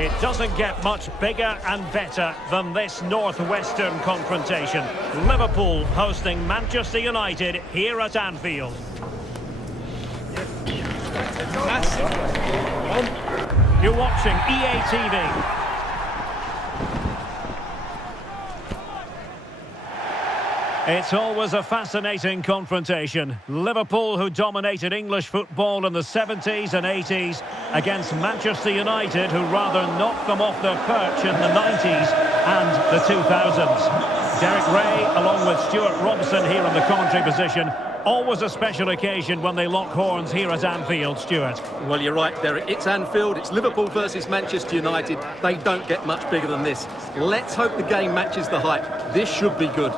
It doesn't get much bigger and better than this northwestern confrontation. Liverpool hosting Manchester United here at Anfield. You're watching EA TV. It's always a fascinating confrontation. Liverpool, who dominated English football in the 70s and 80s, against Manchester United, who rather knocked them off their perch in the 90s and the 2000s. Derek Ray, along with Stuart Robson here in the commentary position. Always a special occasion when they lock horns here at Anfield, Stuart. Well, you're right, Derek. It's Anfield. It's Liverpool versus Manchester United. They don't get much bigger than this. Let's hope the game matches the hype. This should be good.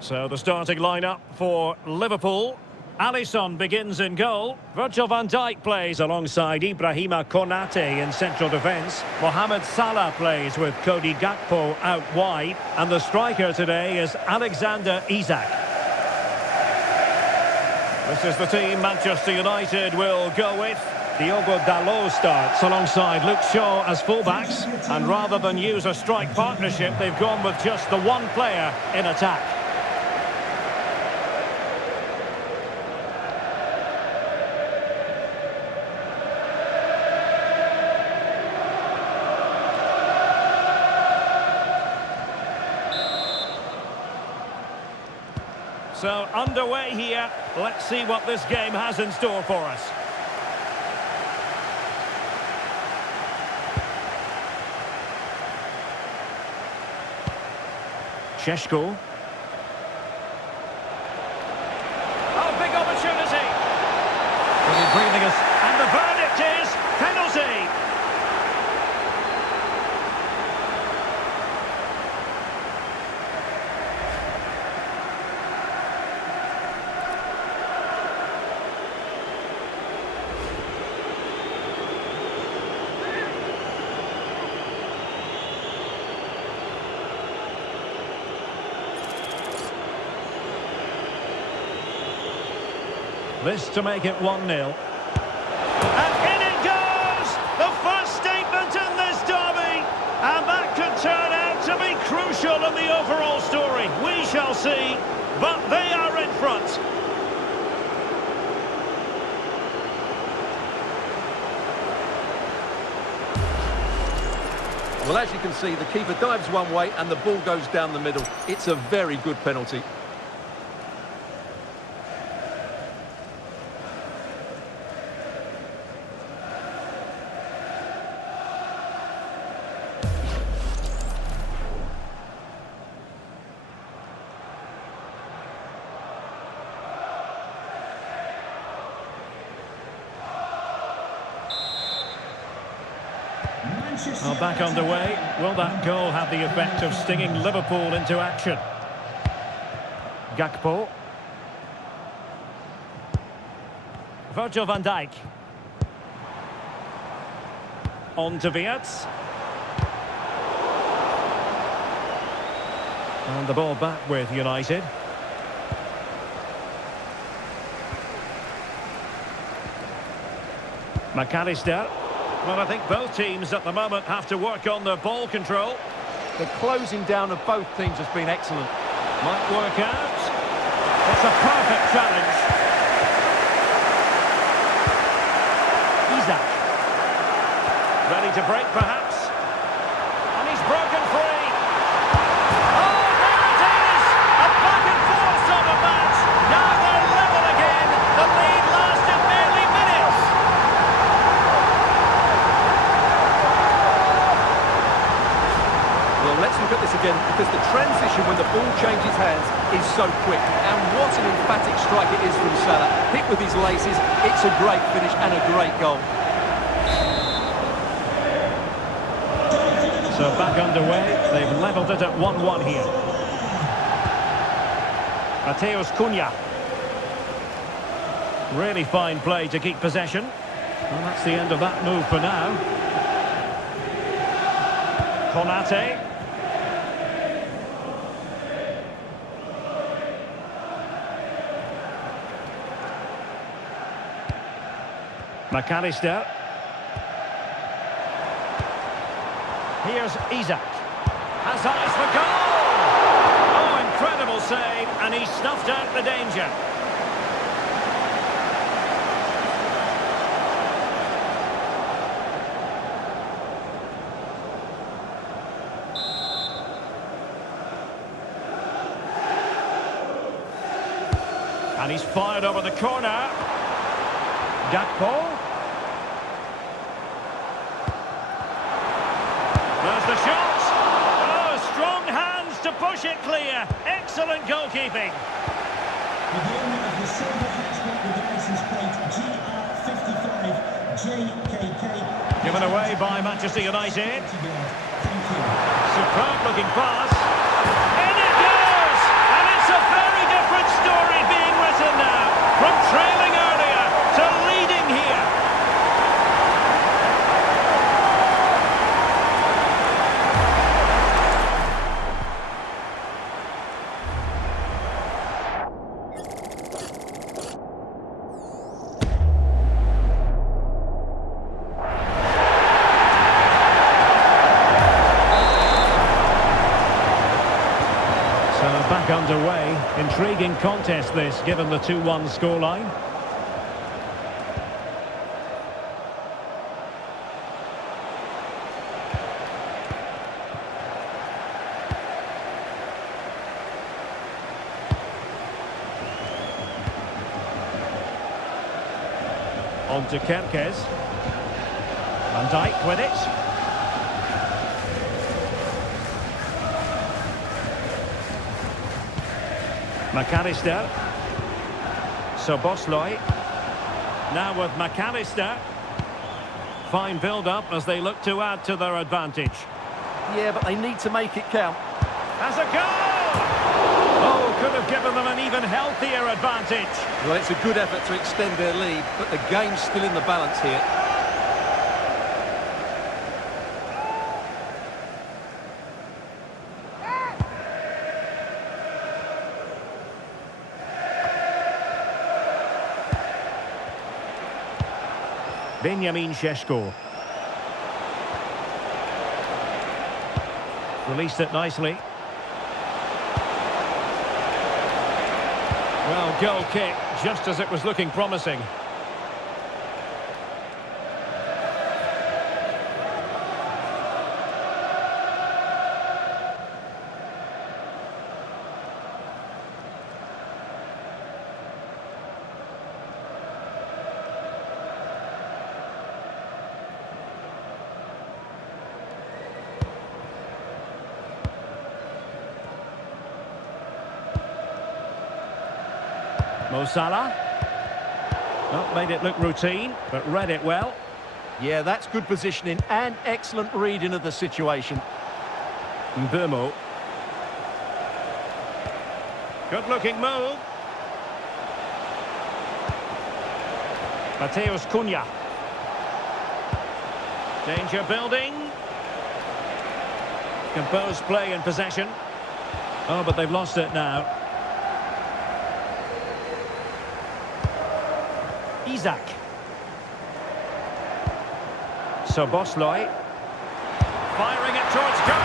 So the starting lineup for Liverpool. Alisson begins in goal. Virgil van Dijk plays alongside Ibrahima Konate in central defence. Mohamed Salah plays with Cody Gakpo out wide. And the striker today is Alexander Isak. This is the team Manchester United will go with. Diogo Dalot starts alongside Luke Shaw as fullbacks. And rather than use a strike partnership, they've gone with just the one player in attack. So underway here. Let's see what this game has in store for us. Sesko. Oh, big opportunity. Really breathing us. And the verdict is penalty. This to make it 1-0. And in it goes! The first statement in this derby! And that could turn out to be crucial in the overall story. We shall see, but they are in front. Well, as you can see, the keeper dives one way and the ball goes down the middle. It's a very good penalty. Well, back underway. Will that goal have the effect of stinging Liverpool into action? Gakpo. Virgil van Dijk. On to Wirtz. And the ball back with United. McAllister. Well, I think both teams at the moment have to work on their ball control. The closing down of both teams has been excellent. Might work out. It's a perfect challenge. Isak. Ready to break, perhaps. And he's broken free. Oh, there it is! A back and forth sort of match. Now they're level again. The lead lasted merely minutes. Well, let's look at this again, because the transition when the ball changes hands is so quick. And what an emphatic strike it is from Salah. Hit with his laces, it's a great finish and a great goal. So back underway, they've levelled it at 1-1 here. Mateus Cunha. Really fine play to keep possession. Well, that's the end of that move for now. Konate. McAllister. Here's Isak. Has eyes for goal! Oh, incredible save, and he snuffed out the danger. And he's fired over the corner. Gakpo. There's the shot. Oh, strong hands to push it clear. Excellent goalkeeping. The owner of the silver hatchback with the license plate GR55JKK. Given away by Manchester United. Thank you. Superb looking pass. In it goes! And it's a very different story being written now. From trailing earlier to leading here. Back underway. Intriguing contest this, given the 2-1 scoreline. On to Kempkes. Van Dijk with it. McAllister. Szoboszlai. Now with McAllister. Fine build-up as they look to add to their advantage. Yeah, but they need to make it count. Has a goal! Oh, could have given them an even healthier advantage. Well, it's a good effort to extend their lead, but the game's still in the balance here. Sesko. Released it nicely. Well, goal kick, just as it was looking promising. Mo Salah. Not made it look routine, but read it well. Yeah, that's good positioning and excellent reading of the situation. Mbeumo. Good-looking move. Mateus Cunha. Danger building. Composed play in possession. Oh, but they've lost it now. Isak. Szoboszlai. Firing it towards goal!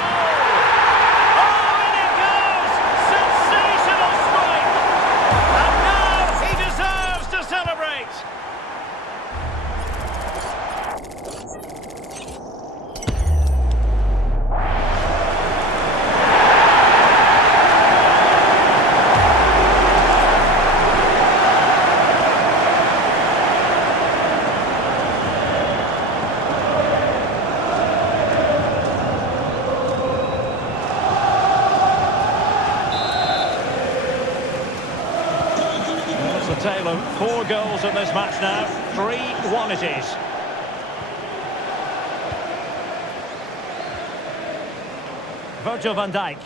Oh, in it goes! Sensation! tale of 4 goals in this match now. 3-1 it is. Virgil van Dijk.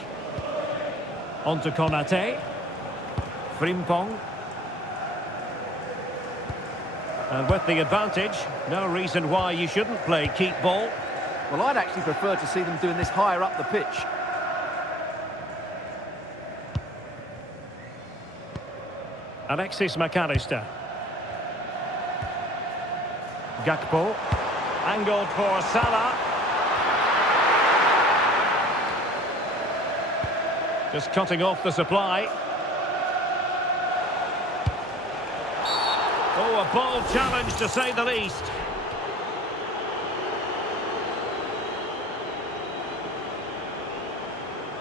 On to Konate. Frimpong. And with the advantage, no reason why you shouldn't play keep ball. Well, I'd actually prefer to see them doing this higher up the pitch. Alexis McAllister. Gakpo. Angled for Salah. Just cutting off the supply. Oh, a bold challenge to say the least.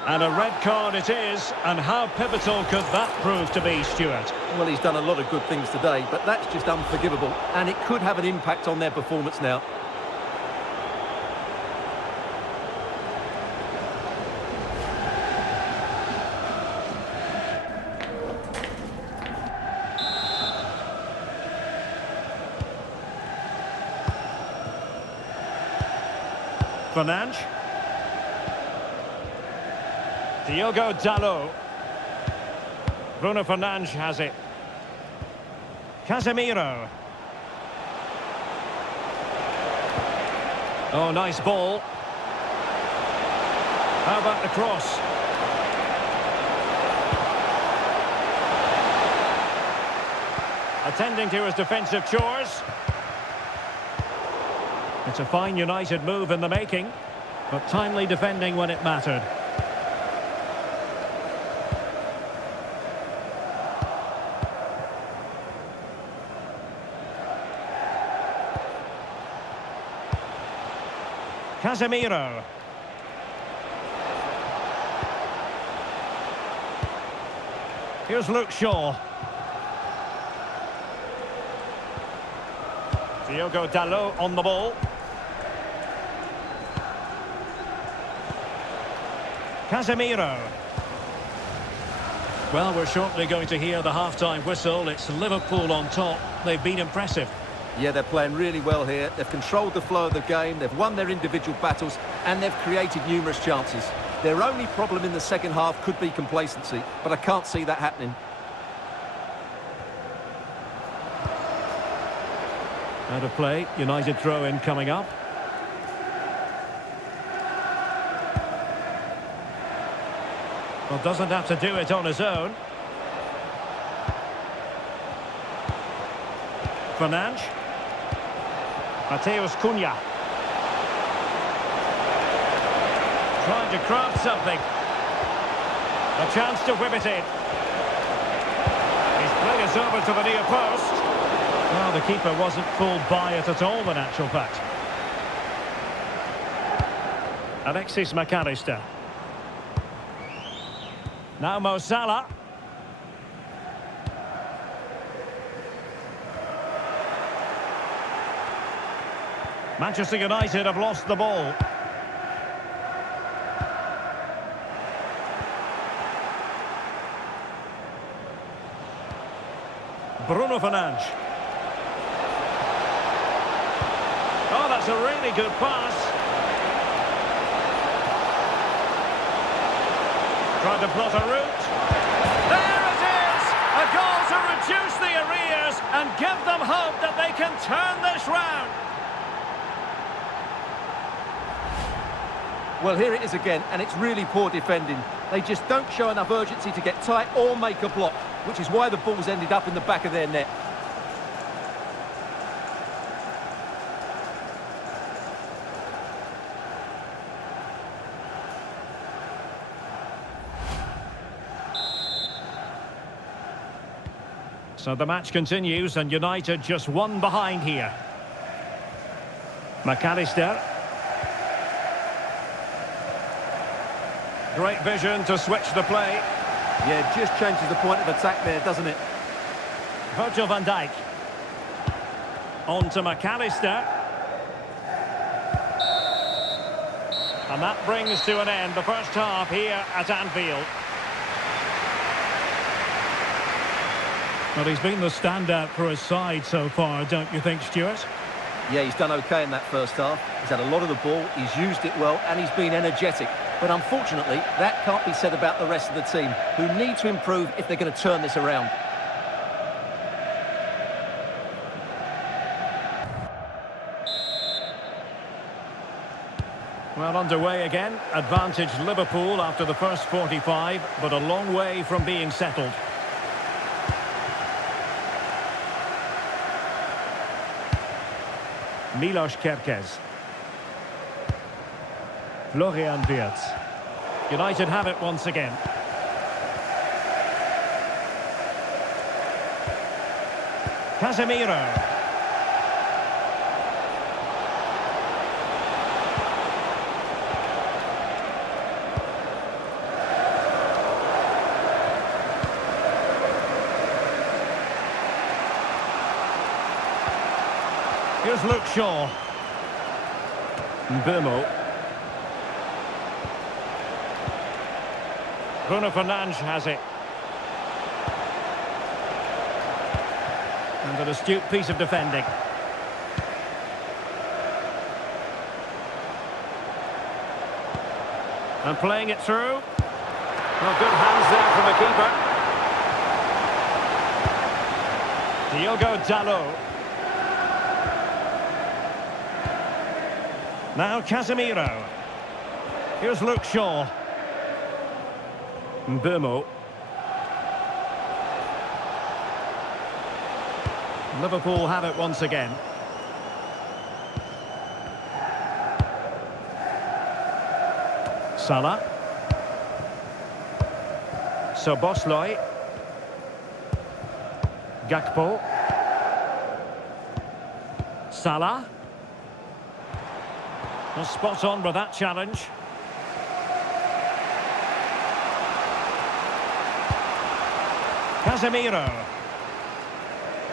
And a red card it is, and how pivotal could that prove to be, Stuart? Well, he's done a lot of good things today, but that's just unforgivable, and it could have an impact on their performance now. Fernandes. Diogo Dalot. Bruno Fernandes has it. Casemiro. Oh, nice ball. How about the cross? Attending to his defensive chores. It's a fine United move in the making, but timely defending when it mattered. Casemiro. Here's Luke Shaw. Diogo Dalot on the ball. Casemiro. Well, we're shortly going to hear the half-time whistle. It's Liverpool on top. They've been impressive. Yeah, they're playing really well here. They've controlled the flow of the game, they've won their individual battles, and they've created numerous chances. Their only problem in the second half could be complacency, but I can't see that happening. Out of play, United throw-in coming up. Well, doesn't have to do it on his own. Fernandes. Mateus Cunha. Trying to craft something. A chance to whip it in. He's played us over to the near post. Well, the keeper wasn't fooled by it at all, in actual fact. Alexis McAllister. Now Mo Salah. Manchester United have lost the ball. Bruno Fernandes. Oh, that's a really good pass. Trying to plot a route. There it is! A goal to reduce the arrears and give them hope that they can turn this round. Well, here it is again, and it's really poor defending. They just don't show enough urgency to get tight or make a block, which is why the ball's ended up in the back of their net. So the match continues, and United just one behind here. McAllister. Great vision to switch the play. Yeah, it just changes the point of attack there, doesn't it? Virgil van Dijk. On to McAllister. And that brings to an end the first half here at Anfield. Well, he's been the standout for his side so far, don't you think, Stuart? Yeah, he's done okay in that first half. He's had a lot of the ball, he's used it well, and he's been energetic. But unfortunately, that can't be said about the rest of the team, who need to improve if they're going to turn this around. Well, underway again. Advantage Liverpool after the first 45, but a long way from being settled. Milos Kerkez. Florian Wirtz. United have it once again. Casemiro. Here's Luke Shaw. Mbeumo. Bruno Fernandes has it. And an astute piece of defending. And playing it through. Well, good hands there from the keeper. Diogo Dalot. Now Casemiro. Here's Luke Shaw. Mbeumo. Liverpool have it once again. Salah. Szoboszlai. Gakpo. Salah. Well, spot on with that challenge. Casemiro.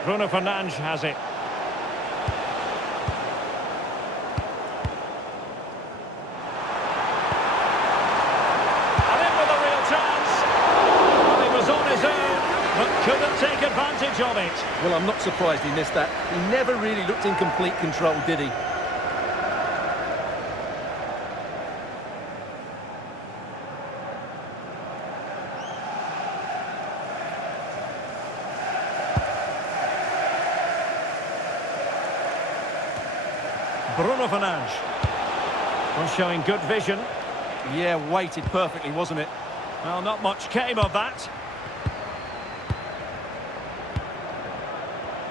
Bruno Fernandes has it. And in with a real chance. Well, he was on his own, but couldn't take advantage of it. Well, I'm not surprised he missed that. He never really looked in complete control, did he? Bruno Fernandes. Well, showing good vision. Yeah, weighted perfectly, wasn't it? Well, not much came of that.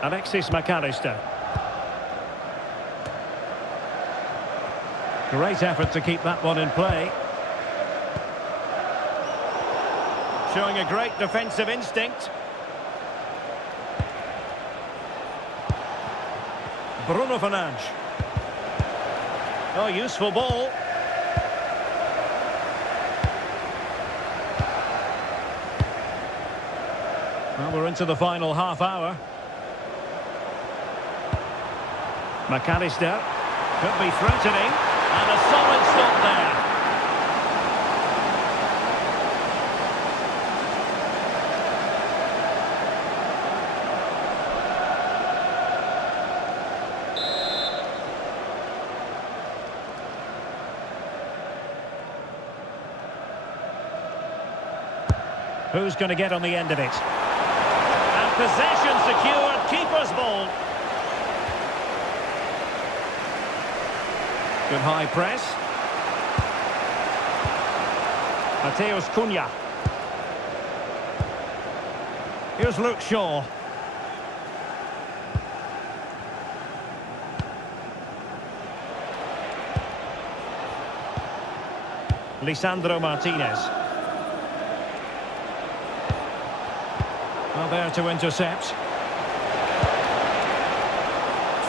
Alexis McAllister. Great effort to keep that one in play. Showing a great defensive instinct. Bruno Fernandes. Oh, useful ball. Well, we're into the final half hour. McAllister could be threatening, and a solid stop there. Who's going to get on the end of it? And possession secured, keeper's ball. Good high press. Mateus Cunha. Here's Luke Shaw. Lisandro Martinez. Well, there to intercept.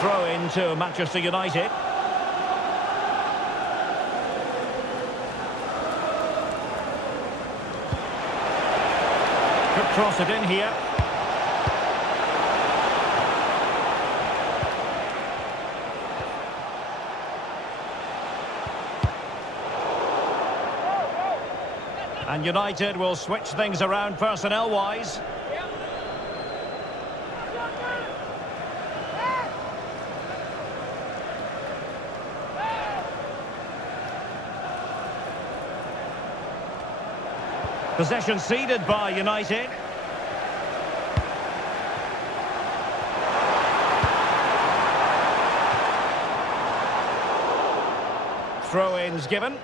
Throw into Manchester United. Could cross it in here. And United will switch things around personnel-wise. Possession ceded by United. Throw-ins given.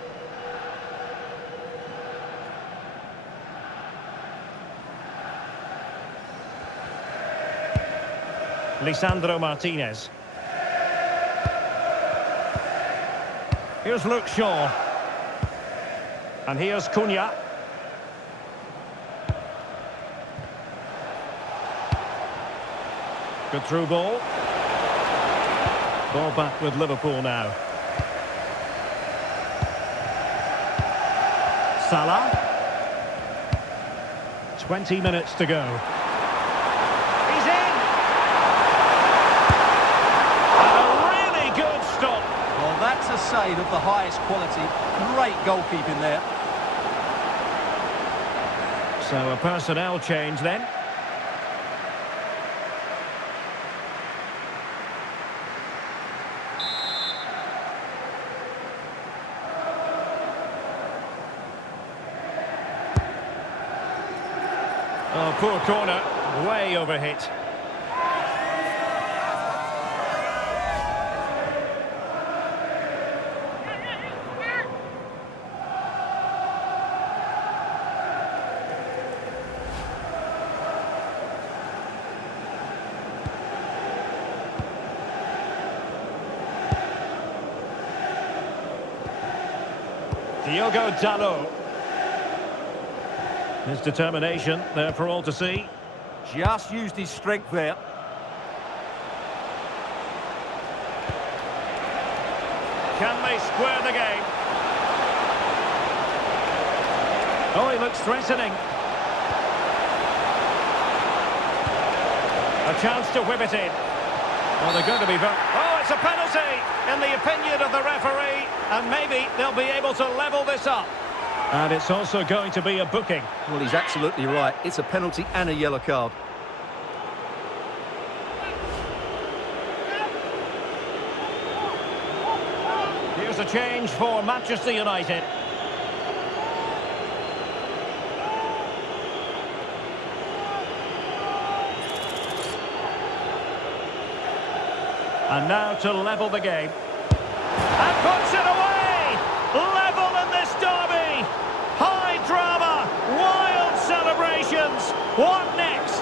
Lisandro Martinez. Here's Luke Shaw. And here's Cunha. Good through ball. Ball back with Liverpool now. Salah. 20 minutes to go. He's in! And a really good stop. Well, that's a save of the highest quality. Great goalkeeping there. So a personnel change then. Oh, poor corner, way overhit. Diogo Dalot. His determination there for all to see. Just used his strength there. Can they square the game? Oh, he looks threatening. A chance to whip it in. Well, they're going to be very... Oh, it's a penalty in the opinion of the referee. And maybe they'll be able to level this up. And it's also going to be a booking. Well, he's absolutely right. It's a penalty and a yellow card. Here's a change for Manchester United. And now to level the game. And puts it away! Level in this derby! High drama! Wild celebrations! What next?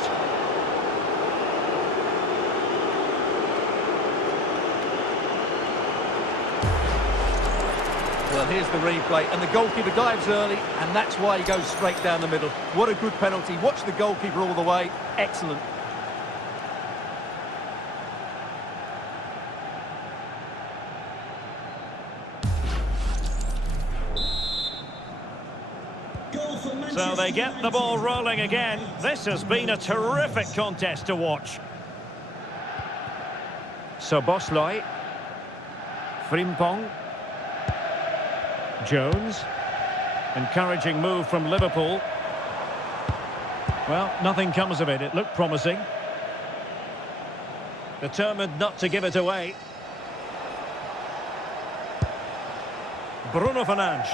Well, here's the replay, and the goalkeeper dives early, and that's why he goes straight down the middle. What a good penalty. Watch the goalkeeper all the way. Excellent. So they get the ball rolling again. This has been a terrific contest to watch. So Bosley. Frimpong. Jones. Encouraging move from Liverpool. Well, nothing comes of it. It looked promising. Determined not to give it away. Bruno Fernandes.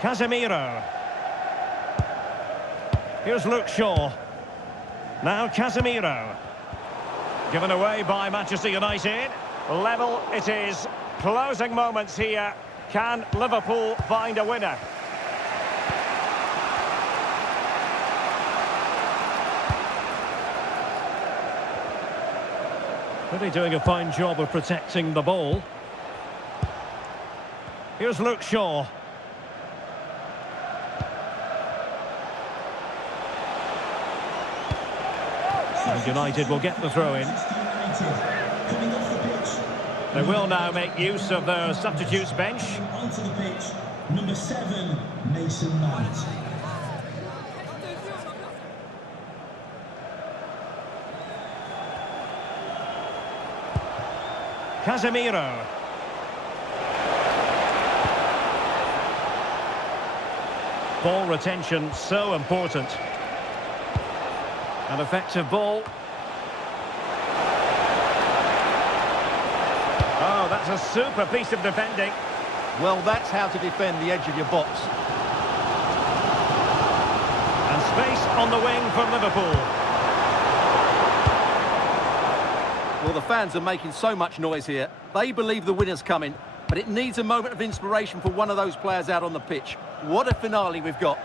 Casemiro. Here's Luke Shaw. Now Casemiro. Given away by Manchester United. Level it is. Closing moments here. Can Liverpool find a winner? Really doing a fine job of protecting the ball. Here's Luke Shaw. And United will get the throw-in. They will now make use of their substitutes bench. Onto the pitch, number 7, Mason Mount. Casemiro. Ball retention so important. An effective ball. Oh, that's a super piece of defending. Well, that's how to defend the edge of your box. on the wing for Liverpool. Well, the fans are making so much noise here. They believe the winner's coming, but it needs a moment of inspiration for one of those players out on the pitch. What a finale we've got.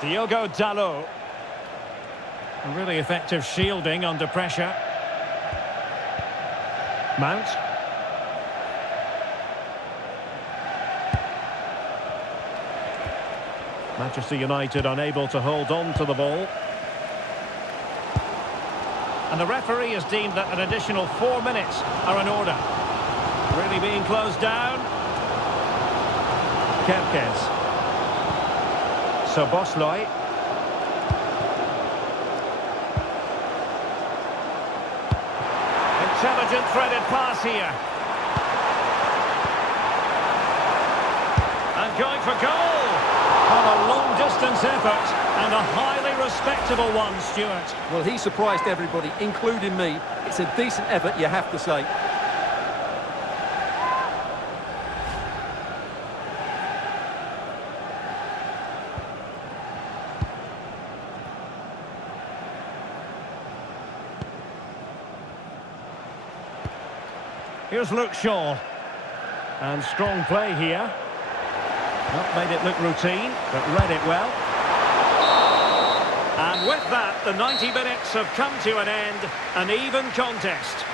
Diogo Dalot. A really effective shielding under pressure. Mount. Manchester United unable to hold on to the ball. And the referee has deemed that an additional 4 minutes are in order. Really being closed down. Kerkez. Szoboszlai. Intelligent threaded pass here. And going for goal. A long-distance effort, and a highly respectable one, Stuart. Well, he surprised everybody, including me. It's a decent effort, you have to say. Here's Luke Shaw. And strong play here. Not made it look routine, but read it well. And with that, the 90 minutes have come to an end. An even contest.